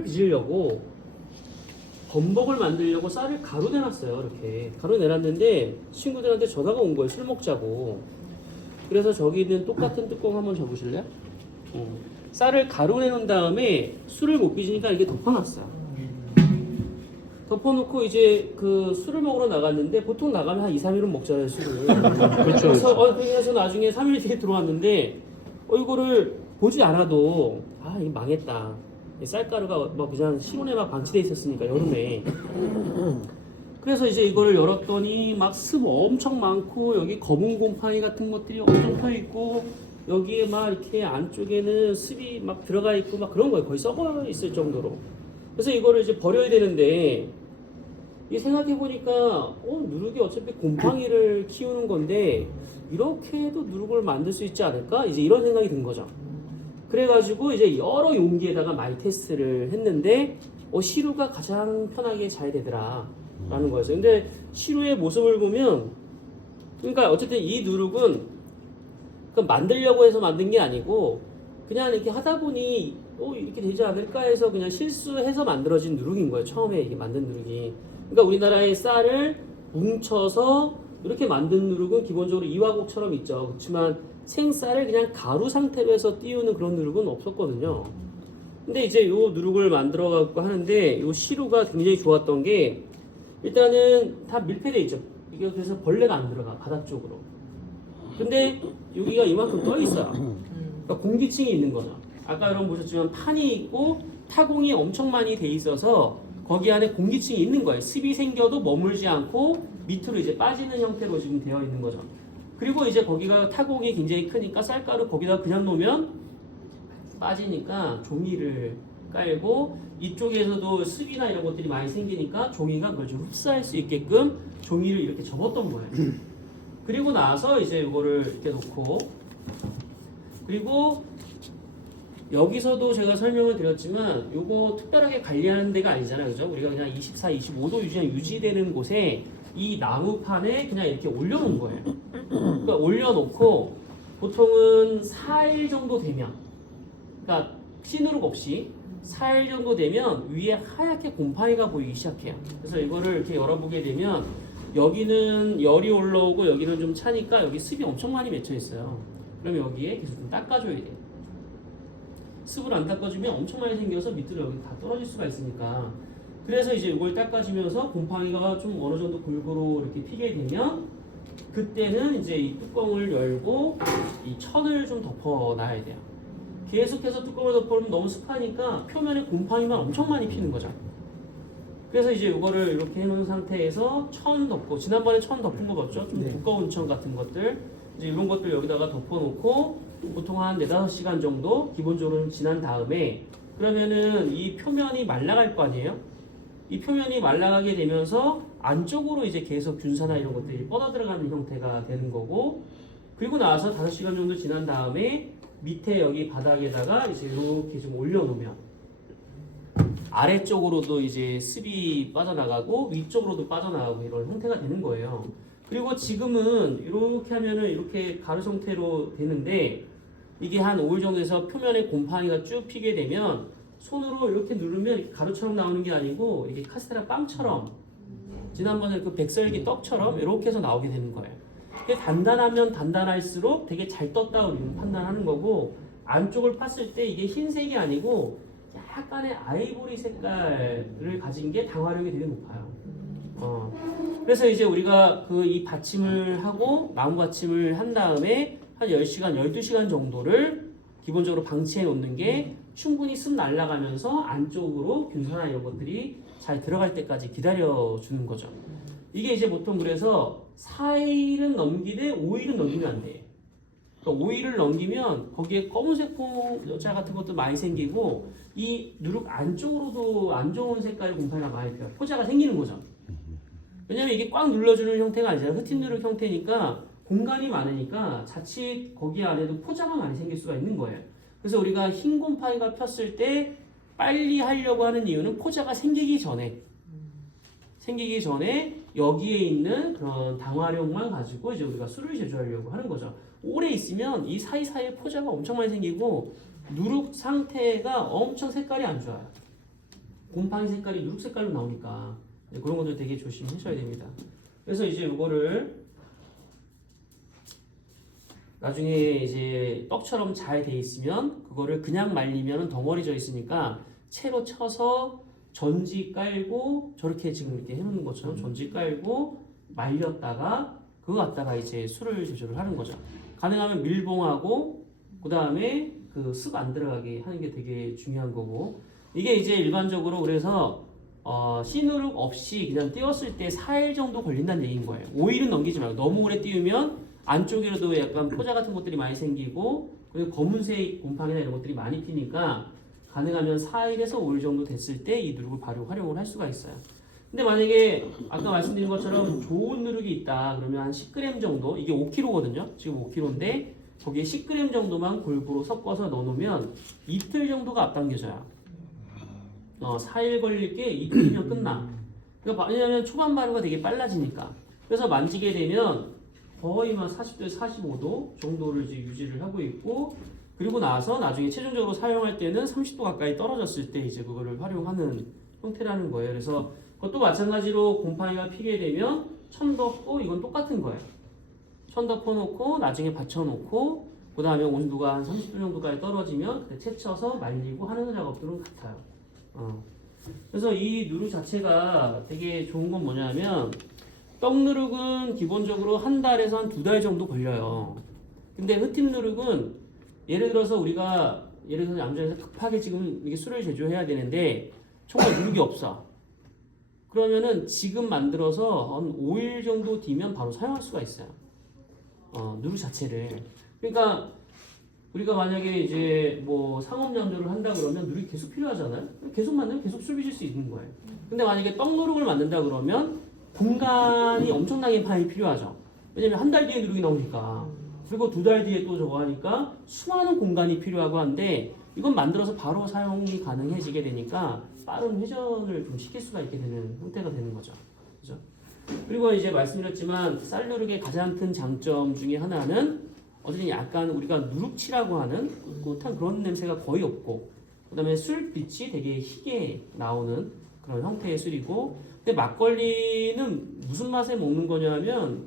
술을 빚으려고 범벅을 만들려고 쌀을 가루내놨어요. 이렇게 가루내놨는데 친구들한테 전화가 온 거예요. 술 먹자고. 그래서 저기 있는 똑같은 뚜껑 한번 접으실래요? 쌀을 가루내놓은 다음에 술을 못 빚으니까 이렇게 덮어놨어요. 덮어놓고 이제 그 술을 먹으러 나갔는데 보통 나가면 한 2, 3일은 먹잖아요, 술을. 그렇죠. 그래서 나중에 3일 뒤에 들어왔는데 이거를 보지 않아도 이게 망했다. 쌀가루가 뭐 그냥 실온에 막 방치돼 있었으니까 여름에. 그래서 이제 이거를 열었더니 막 습 엄청 많고 여기 검은 곰팡이 같은 것들이 엄청 펴 있고 여기에 막 이렇게 안쪽에는 습이 막 들어가 있고 막 그런 거예요. 거의 썩어 있을 정도로. 그래서 이거를 이제 버려야 되는데 이 생각해 보니까 누룩이 어차피 곰팡이를 키우는 건데 이렇게 해도 누룩을 만들 수 있지 않을까? 이제 이런 생각이 든 거죠. 그래가지고 이제 여러 용기에다가 많이 테스트를 했는데 시루가 가장 편하게 잘 되더라 라는 거였어요. 근데 시루의 모습을 보면 그러니까 어쨌든 이 누룩은 만들려고 해서 만든 게 아니고 그냥 이렇게 하다 보니 이렇게 되지 않을까 해서 그냥 실수해서 만들어진 누룩인 거예요. 처음에 이게 만든 누룩이. 그러니까 우리나라의 쌀을 뭉쳐서 이렇게 만든 누룩은 기본적으로 이화곡처럼 있죠. 그렇지만 생쌀을 그냥 가루 상태로 해서 띄우는 그런 누룩은 없었거든요. 근데 이제 요 누룩을 만들어 갖고 하는데 요 시루가 굉장히 좋았던 게 일단은 다 밀폐돼 있죠. 이게 그래서 벌레가 안 들어가 바닥 쪽으로. 근데 여기가 이만큼 떠 있어요. 그러니까 공기층이 있는 거죠. 아까 여러분 보셨지만 판이 있고 타공이 엄청 많이 돼 있어서 거기 안에 공기층이 있는 거예요. 습이 생겨도 머물지 않고 밑으로 이제 빠지는 형태로 지금 되어 있는 거죠. 그리고 이제 거기가 타공이 굉장히 크니까 쌀가루 거기다 그냥 놓으면 빠지니까 종이를 깔고 이쪽에서도 습이나 이런 것들이 많이 생기니까 종이가 그걸 좀 흡수할 수 있게끔 종이를 이렇게 접었던 거예요. 그리고 나서 이제 이거를 이렇게 놓고 그리고 여기서도 제가 설명을 드렸지만 이거 특별하게 관리하는 데가 아니잖아요. 그죠? 우리가 그냥 24, 25도 유지되는 곳에 이 나무판에 그냥 이렇게 올려놓은 거예요. 그러니까 올려놓고 보통은 4일 정도 되면 그러니까 시누룩 없이 4일 정도 되면 위에 하얗게 곰팡이가 보이기 시작해요. 그래서 이거를 이렇게 열어보게 되면 여기는 열이 올라오고 여기는 좀 차니까 여기 습이 엄청 많이 맺혀 있어요. 그럼 여기에 계속 좀 닦아줘야 돼요. 습을 안 닦아주면 엄청 많이 생겨서 밑으로 여기 다 떨어질 수가 있으니까. 그래서 이제 이걸 닦아주면서 곰팡이가 좀 어느 정도 골고루 이렇게 피게 되면 그때는 이제 이 뚜껑을 열고 이 천을 좀 덮어놔야 돼요. 계속해서 뚜껑을 덮어놓으면 너무 습하니까 표면에 곰팡이만 엄청 많이 피는 거죠. 그래서 이제 이거를 이렇게 해놓은 상태에서 천 덮고 지난번에 천 덮은 거 봤죠? 좀 두꺼운 천 같은 것들 이제 이런 것들 여기다가 덮어놓고 보통 한 4, 5시간 정도 기본적으로 지난 다음에 그러면은 이 표면이 말라갈 거 아니에요? 이 표면이 말라가게 되면서 안쪽으로 이제 계속 균사나 이런 것들이 뻗어 들어가는 형태가 되는 거고 그리고 나서 5시간 정도 지난 다음에 밑에 여기 바닥에다가 이제 이렇게 좀 올려놓으면 아래쪽으로도 이제 습이 빠져나가고 위쪽으로도 빠져나가고 이런 형태가 되는 거예요. 그리고 지금은 이렇게 하면은 이렇게 가루 형태로 되는데 이게 한 5일 정도 돼서 표면에 곰팡이가 쭉 피게 되면 손으로 이렇게 누르면 이렇게 가루처럼 나오는 게 아니고 이게 카스테라 빵처럼 지난번에 그 백설기 떡처럼 이렇게 해서 나오게 되는 거예요. 이게 단단하면 단단할수록 되게 잘 떴다고 우리는 판단하는 거고 안쪽을 팠을 때 이게 흰색이 아니고 약간의 아이보리 색깔을 가진 게 당화력이 되게 높아요. 그래서 이제 우리가 그 이 받침을 하고 나무 받침을 한 다음에 한 10시간, 12시간 정도를 기본적으로 방치해 놓는 게 충분히 습 날아가면서 안쪽으로 균사나 이런 것들이 잘 들어갈 때까지 기다려 주는 거죠. 이게 이제 보통 그래서 4일은 넘기되 5일은 넘기면 안 돼. 그러니까 5일을 넘기면 거기에 검은색 포자 같은 것도 많이 생기고 이 누룩 안쪽으로도 안 좋은 색깔의 곰팡이가 많이 펴요. 포자가 생기는 거죠. 왜냐면 이게 꽉 눌러주는 형태가 아니잖아요. 흩은 누룩 형태니까 공간이 많으니까 자칫 거기 안에도 포자가 많이 생길 수가 있는 거예요. 그래서 우리가 흰 곰팡이가 폈을 때 빨리 하려고 하는 이유는 포자가 생기기 전에 여기에 있는 그런 당화력만 가지고 이제 우리가 술을 제조하려고 하는 거죠. 오래 있으면 이 사이사이에 포자가 엄청 많이 생기고 누룩 상태가 엄청 색깔이 안 좋아요. 곰팡이 색깔이 누룩 색깔로 나오니까 그런 것들 되게 조심하셔야 됩니다. 그래서 이제 이거를 나중에 이제 떡처럼 잘 돼 있으면 그거를 그냥 말리면 덩어리져 있으니까 채로 쳐서 전지 깔고 저렇게 지금 이렇게 해놓는 것처럼 전지 깔고 말렸다가 그거 갖다가 이제 술을 제조를 하는 거죠. 가능하면 밀봉하고 그 다음에 그 습 안 들어가게 하는 게 되게 중요한 거고 이게 이제 일반적으로 그래서 씨누룩 없이 그냥 띄웠을 때 4일 정도 걸린다는 얘기인 거예요. 5일은 넘기지 말고 너무 오래 띄우면 안쪽에도 약간 포자 같은 것들이 많이 생기고 그리고 검은색 곰팡이나 이런 것들이 많이 피니까 가능하면 4일에서 5일 정도 됐을 때 이 누룩을 바로 활용을 할 수가 있어요. 근데 만약에 아까 말씀드린 것처럼 좋은 누룩이 있다 그러면 한 10g 정도 이게 5kg거든요. 지금 5kg인데 거기에 10g 정도만 골고루 섞어서 넣어놓으면 이틀 정도가 앞당겨져요. 4일 걸릴 게 이틀이면 끝나. 그러니까 왜냐하면 초반 발효가 되게 빨라지니까. 그래서 만지게 되면 거의 막 40도에서 45도 정도를 이제 유지를 하고 있고 그리고 나서 나중에 최종적으로 사용할 때는 30도 가까이 떨어졌을 때 이제 그거를 활용하는 형태라는 거예요. 그래서 그것도 마찬가지로 곰팡이가 피게 되면 천 덮고 이건 똑같은 거예요. 천 덮어놓고 나중에 받쳐놓고 그 다음에 온도가 한 30도 정도까지 떨어지면 그때 채쳐서 말리고 하는 작업들은 같아요. 그래서 이 누룩 자체가 되게 좋은 건 뭐냐면 떡누룩은 기본적으로 한 달에서 한 2달 정도 걸려요. 근데 흑팀 누룩은 예를 들어서 우리가 예를 들어서 양조장에서 급하게 지금 이게 술을 제조해야 되는데 정말 누룩이 없어. 그러면은 지금 만들어서 한 5일 정도 뒤면 바로 사용할 수가 있어요. 누룩 자체를. 그러니까 우리가 만약에 이제 뭐 상업 양조를 한다 그러면 누룩이 계속 필요하잖아요. 계속 만들면 계속 술 빚을 수 있는 거예요. 근데 만약에 떡누룩을 만든다 그러면 공간이 엄청나게 많이 필요하죠. 왜냐면 한 달 뒤에 누룩이 나오니까. 그리고 2달 뒤에 또 저거 하니까 수많은 공간이 필요하고 한데 이건 만들어서 바로 사용이 가능해지게 되니까 빠른 회전을 좀 시킬 수가 있게 되는 형태가 되는 거죠. 그죠? 그리고 이제 말씀드렸지만 쌀누룩의 가장 큰 장점 중에 하나는 어쨌든 약간 우리가 누룩치라고 하는 꿋꿋한 그런 냄새가 거의 없고 그 다음에 술빛이 되게 희게 나오는 그런 형태의 술이고 근데 막걸리는 무슨 맛에 먹는 거냐면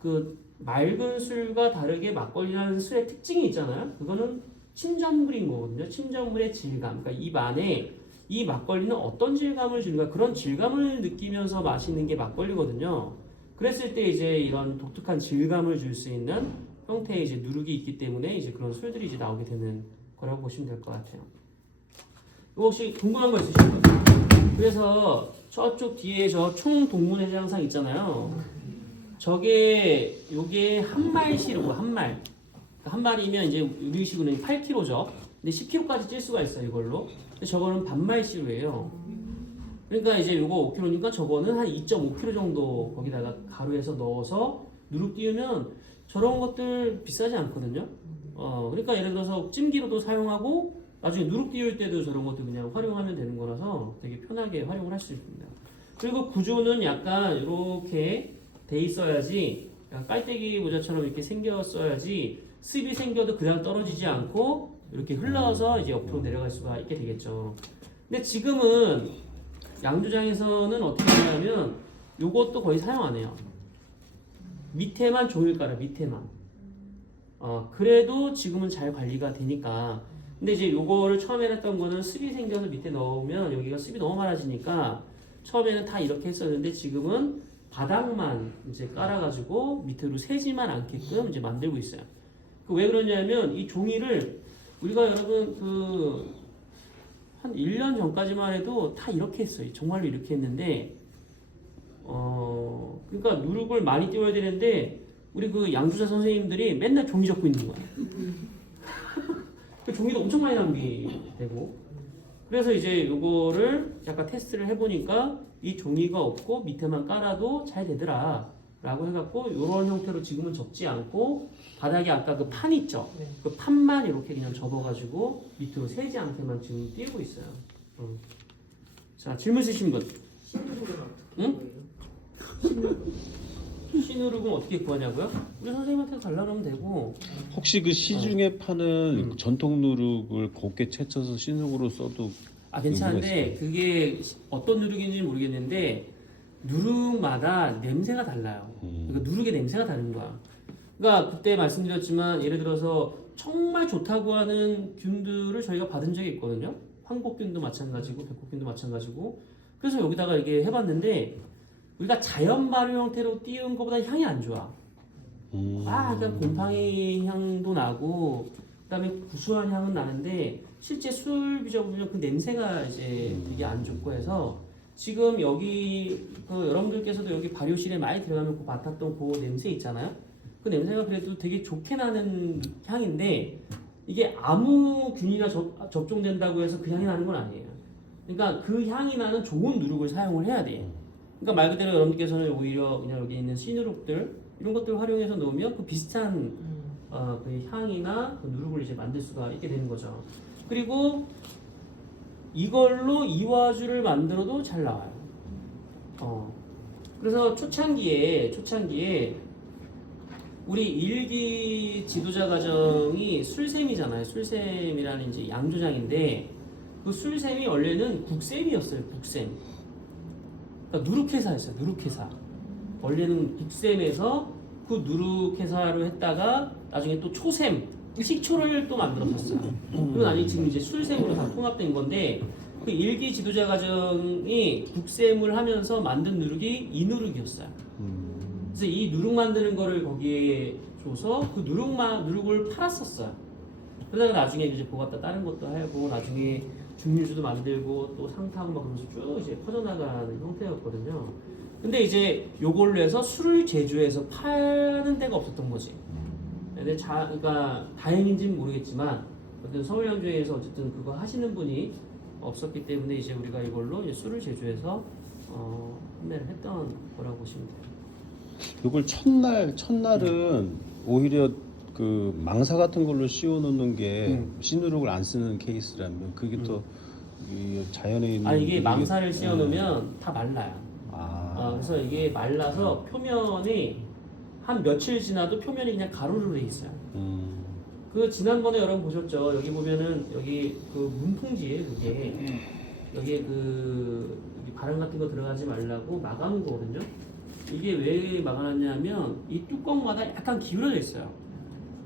그 맑은 술과 다르게 막걸리라는 술의 특징이 있잖아요. 그거는 침전물인 거거든요. 침전물의 질감. 그러니까 입 안에 이 막걸리는 어떤 질감을 주는가 그런 질감을 느끼면서 마시는 게 막걸리거든요. 그랬을 때 이제 이런 독특한 질감을 줄 수 있는 형태의 이제 누룩이 있기 때문에 이제 그런 술들이 이제 나오게 되는 거라고 보시면 될 것 같아요. 이거 혹시 궁금한 거 있으신가요? 그래서 저쪽 뒤에 저 총동문회장상 있잖아요. 저게 요게 한 말씨라고 한 말. 한 말이면 이제 우리식으로 8kg죠. 근데 10kg까지 찔 수가 있어요 이걸로. 근데 저거는 반말씨로예요. 그러니까 이제 요거 5kg니까 저거는 한 2.5kg 정도 거기다가 가루해서 넣어서 누룩 띄우면 저런 것들 비싸지 않거든요. 그러니까 예를 들어서 찜기로도 사용하고 나중에 누룩 띄울 때도 저런 것도 그냥 활용하면 되는 거라서 되게 편하게 활용을 할 수 있습니다. 그리고 구조는 약간 이렇게 돼 있어야지 깔때기 모자처럼 이렇게 생겼어야지 습이 생겨도 그냥 떨어지지 않고 이렇게 흘러서 이제 옆으로 내려갈 수가 있게 되겠죠. 근데 지금은 양조장에서는 어떻게 하냐면 요것도 거의 사용 안 해요. 밑에만 종이를 깔아 밑에만. 그래도 지금은 잘 관리가 되니까. 근데 이제 요거를 처음에 했던 거는 습이 생겨서 밑에 넣으면 여기가 습이 너무 많아지니까 처음에는 다 이렇게 했었는데 지금은 바닥만 이제 깔아가지고 밑으로 새지만 않게끔 이제 만들고 있어요. 왜 그러냐면 이 종이를 우리가 여러분 한 1년 전까지만 해도 다 이렇게 했어요. 정말로 이렇게 했는데 그러니까 누룩을 많이 띄워야 되는데 우리 그 양조자 선생님들이 맨날 종이 접고 있는 거야. 그 종이도 엄청 많이 낭비되고 그래서 이제 요거를 약간 테스트를 해보니까 이 종이가 없고 밑에만 깔아도 잘 되더라 라고 해갖고 요런 형태로 지금은 접지 않고 바닥에 아까 그 판 있죠? 그 판만 이렇게 그냥 접어가지고 밑으로 새지 않게만 지금 띄우고 있어요. 자 질문 있으신 분? 응? 시누룩은 어떻게 구하냐고요? 우리 선생님한테 달라고 하면 되고. 혹시 그 시중에 파는 전통 누룩을 곱게 채쳐서 시누룩으로 써도 아 괜찮은데 그게 어떤 누룩인지 모르겠는데 누룩마다 냄새가 달라요. 그러니까 누룩의 냄새가 다른 거야. 그러니까 그때 말씀드렸지만 예를 들어서 정말 좋다고 하는 균들을 저희가 받은 적이 있거든요. 황곡균도 마찬가지고 백곡균도 마찬가지고. 그래서 여기다가 이게 해봤는데 우리가 자연 발효 형태로 띄운 것보다 향이 안 좋아. 그러니까 곰팡이 향도 나고 그다음에 구수한 향은 나는데 실제 술 비벼보면 그 냄새가 이제 되게 안 좋고 해서 지금 여기 그 여러분들께서도 여기 발효실에 많이 들어가면 그 맡았던 그 냄새 있잖아요. 그 냄새가 그래도 되게 좋게 나는 향인데 이게 아무 균이나 접종된다고 해서 그 향이 나는 건 아니에요. 그러니까 그 향이 나는 좋은 누룩을 사용을 해야 돼요. 그러니까 말 그대로 여러분들께서는 오히려 그냥 여기 있는 씨누룩들 이런 것들 활용해서 넣으면 그 비슷한 그 향이나 그 누룩을 이제 만들 수가 있게 되는 거죠. 그리고 이걸로 이화주를 만들어도 잘 나와요. 그래서 초창기에 우리 일기 지도자 과정이 술샘이잖아요. 술샘이라는 이제 양조장인데 그 술샘이 원래는 국샘이었어요. 국샘. 그러니까 누룩회사였어요. 누룩회사. 원래는 국샘에서 그 누룩회사로 했다가 나중에 또 초샘, 식초를 또 만들었었어요. 그리고 나중에 지금 이제 술샘으로 다 통합된 건데 그 일기 지도자 과정이 국샘을 하면서 만든 누룩이 이 누룩이었어요. 그래서 이 누룩 만드는 거를 거기에 줘서 그 누룩을 팔았었어요. 그러다가 나중에 이제 그거 갖다 다른 것도 하고 나중에 증류주도 만들고 또 상타하고 막 그러면서 쭉 이제 퍼져나가는 형태였거든요. 근데 이제 요걸로 해서 술을 제조해서 파는 데가 없었던 거지. 근데 그러니까 다행인지는 모르겠지만 어쨌든 서울양조에서 어쨌든 그거 하시는 분이 없었기 때문에 이제 우리가 이걸로 이제 술을 제조해서 판매를 했던 거라고 보시면 돼요. 이걸 첫날은 오히려 그 망사 같은 걸로 씌워놓는 게 씨누룩을 안 쓰는 케이스라면 그게 또 자연에 있는 이게 망사를 씌워놓으면 다 말라요. 그래서 이게 말라서 표면이 한 며칠 지나도 표면이 그냥 가루로 돼 있어요. 그 지난번에 여러분 보셨죠? 여기 보면은 여기 그 문풍지에 그게 여기에 여기 바람 같은 거 들어가지 말라고 막아놓은 거거든요. 이게 왜 막아놨냐면 이 뚜껑마다 약간 기울어져 있어요.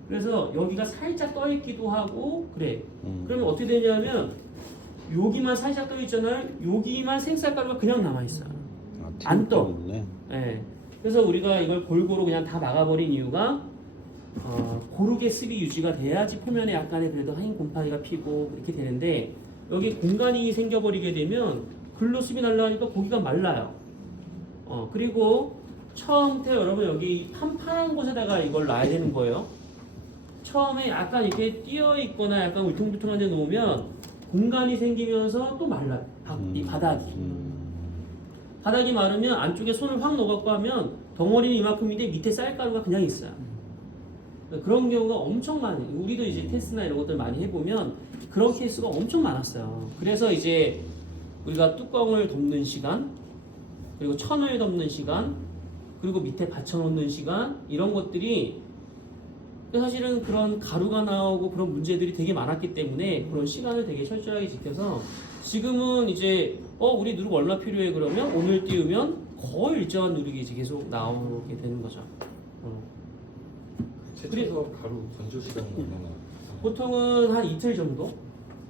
그래서 여기가 살짝 떠 있기도 하고 그래. 그러면 어떻게 되냐면 여기만 살짝 떠 있잖아요. 여기만 생쌀가루가 그냥 남아 있어요. 안 떠. 네. 그래서 우리가 이걸 골고루 그냥 다 막아버린 이유가 고르게 습이 유지가 돼야지 표면에 약간의 그래도 하얀 곰팡이가 피고 이렇게 되는데 여기 공간이 생겨버리게 되면 글로 습이 날라가니까 고기가 말라요. 그리고 처음부터 여러분 여기 판판한 곳에다가 이걸 놔야 되는 거예요. 처음에 약간 이렇게 띄어 있거나 약간 울퉁불퉁한 데 놓으면 공간이 생기면서 또 말라요. 이 바닥이. 바닥이 마르면 안쪽에 손을 확 넣어갖고 하면 덩어리는 이만큼인데 밑에 쌀가루가 그냥 있어요. 그런 경우가 엄청 많아요. 우리도 이제 테스트나 이런 것들 많이 해보면 그런 케이스가 엄청 많았어요. 그래서 이제 우리가 뚜껑을 덮는 시간, 그리고 천을 덮는 시간, 그리고 밑에 받쳐놓는 시간 이런 것들이 사실은 그런 가루가 나오고 그런 문제들이 되게 많았기 때문에 그런 시간을 되게 철저하게 지켜서 지금은 이제 우리 누룩 얼마 필요해 그러면 오늘 띄우면 거의 일정한 누룩이 이제 계속 나오게 되는 거죠. 채쳐서 가루 건조 시간이 얼마나? 보통은 한 이틀 정도.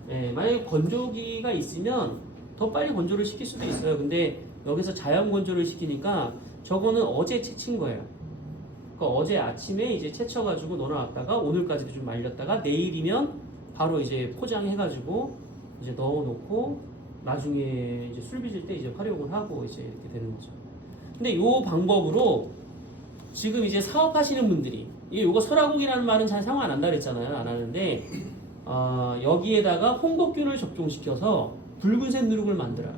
만약에 건조기가 있으면 더 빨리 건조를 시킬 수도 있어요. 근데 여기서 자연 건조를 시키니까 저거는 어제 채친 거예요. 그러니까 어제 아침에 이제 채쳐가지고 넣어놨다가 오늘까지도 좀 말렸다가 내일이면 바로 이제 포장해가지고 이제 넣어놓고 나중에 이제 술 빚을 때 이제 활용을 하고 이제 이렇게 되는 거죠. 근데 이 방법으로 지금 이제 사업하시는 분들이 이거 설화곡이라는 말은 잘 상관 안 한다 그랬잖아요. 안 하는데 여기에다가 홍곡균을 접종시켜서 붉은색 누룩을 만들어요.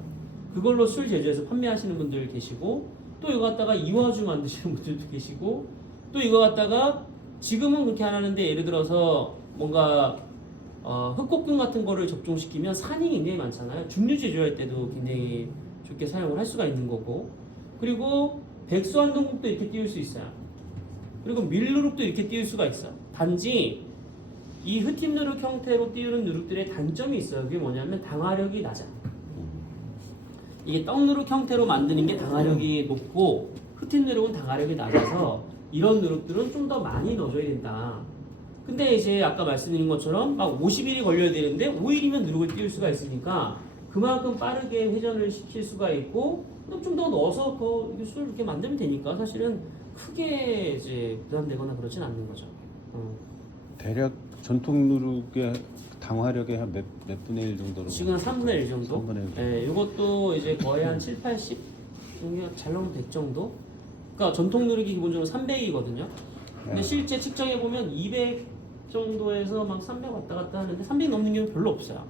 그걸로 술 제조해서 판매하시는 분들 계시고 또 이거 갖다가 이화주 만드시는 분들도 계시고 또 이거 갖다가 지금은 그렇게 안 하는데 예를 들어서 뭔가 흑곡균 같은 거를 접종시키면 산이 굉장히 많잖아요. 증류 제조할 때도 굉장히 좋게 사용을 할 수가 있는 거고 그리고 백수한동국도 이렇게 띄울 수 있어요. 그리고 밀누룩도 이렇게 띄울 수가 있어요. 단지 이 흑팀 누룩 형태로 띄우는 누룩들의 단점이 있어요. 그게 뭐냐면 당화력이 낮아. 이게 떡 누룩 형태로 만드는 게 당화력이 높고 흑팀 누룩은 당화력이 낮아서 이런 누룩들은 좀 더 많이 넣어줘야 된다. 근데 이제 아까 말씀드린 것처럼 막 50일이 걸려야 되는데 5일이면 누룩을 띄울 수가 있으니까 그만큼 빠르게 회전을 시킬 수가 있고 좀 더 넣어서 더 술을 이렇게 만들면 되니까 사실은 크게 이제 부담되거나 그렇진 않는 거죠. 대략 전통 누룩의 당화력의 한 몇 분의 1 정도로 지금 한 3분의 1 정도? 3분의 1 정도. 네, 이것도 이제 거의 한 7, 80? 잘 나오면 100 정도? 그러니까 전통 누룩이 기본적으로 300이거든요. 근데 네. 실제 측정해보면 200 정도에서 막 300 왔다 갔다 하는데 300 넘는 경우는 별로 없어요.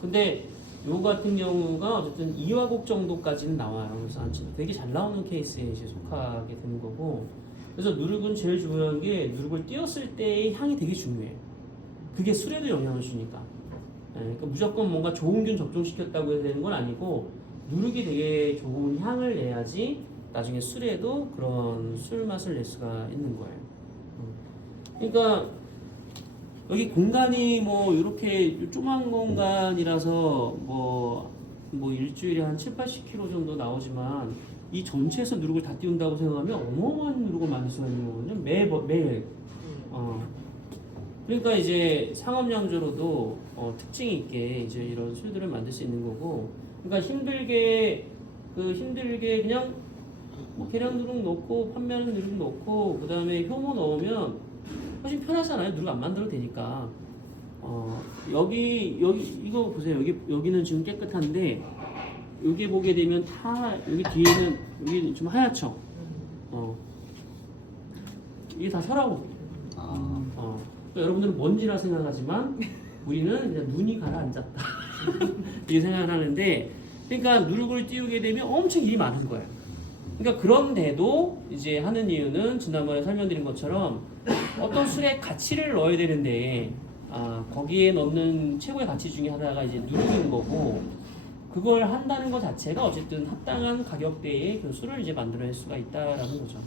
근데 요 같은 경우가 어쨌든 2화곡 정도까지는 나와요. 그래서 되게 잘 나오는 케이스에 이제 속하게 되는 거고. 그래서 누룩은 제일 중요한 게 누룩을 띄었을 때의 향이 되게 중요해요. 그게 술에도 영향을 주니까. 그러니까 무조건 뭔가 좋은 균 적종시켰다고 해야 되는 건 아니고 누룩이 되게 좋은 향을 내야지 나중에 술에도 그런 술 맛을 낼 수가 있는 거예요. 그러니까 여기 공간이 뭐 이렇게 조그만 공간이라서 뭐 일주일에 한 7, 80kg 정도 나오지만 이 전체에서 누룩을 다 띄운다고 생각하면 어마어마한 누룩을 만들 수가 있는 거거든요. 매일. 그러니까 이제 상업량주로도 특징이 있게 이제 이런 술들을 만들 수 있는 거고, 그러니까 힘들게 그냥 뭐 계량 누룩 넣고 판매하는 누룩 넣고 그 다음에 효모 넣으면 훨씬 편하잖아요. 누룩 안 만들어도 되니까. 여기 이거 보세요. 여기는 지금 깨끗한데 여기 보게 되면 다 여기 뒤에는 여기 좀 하얗죠. 이게 다 서라고. 그러니까 여러분들은 먼지라 생각하지만 우리는 그냥 눈이 가라앉았다 이렇게 생각을 하는데, 그러니까 누룩을 띄우게 되면 엄청 일이 많은 거예요. 그러니까 그런데도 이제 하는 이유는 지난번에 설명드린 것처럼 어떤 술에 가치를 넣어야 되는데 거기에 넣는 최고의 가치 중에 하나가 이제 누룩인 거고, 그걸 한다는 것 자체가 어쨌든 합당한 가격대의 그 술을 이제 만들어낼 수가 있다라는 거죠.